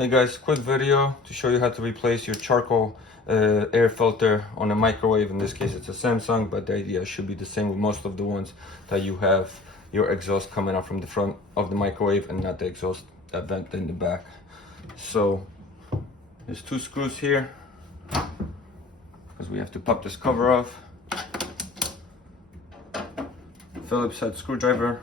Hey guys, quick video to show you how to replace your charcoal air filter on a microwave. In this case it's a Samsung, but the idea should be the same with most of the ones that you have your exhaust coming out from the front of the microwave and not the exhaust vent in the back. So there's two screws here because we have to pop this cover off. Phillips head screwdriver.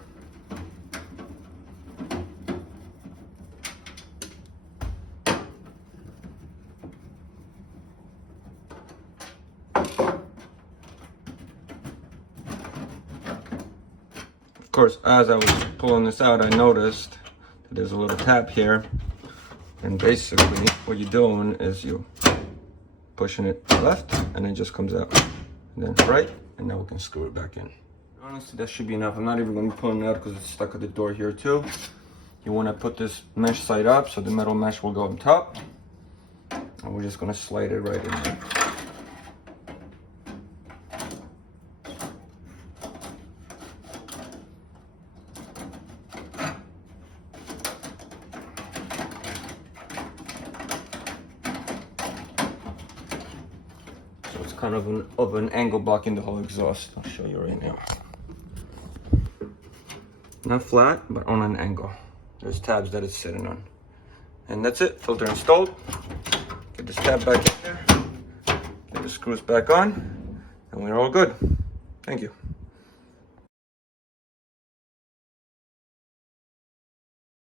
Of course, as I was pulling this out, I noticed that there's a little tab here, and basically what you're doing is you pushing it left and it just comes out, and then right, and now we can screw it back in. Honestly, that should be enough. I'm not even going to be pulling it out because it's stuck at the door here too. You want to put this mesh side up so the metal mesh will go on top, and we're just going to slide it right in there. So it's kind of an angle blocking the whole exhaust. I'll show you right now. Not flat, but on an angle. There's tabs that it's sitting on. And that's it, filter installed. Get this tab back in there. Get the screws back on, and we're all good. Thank you.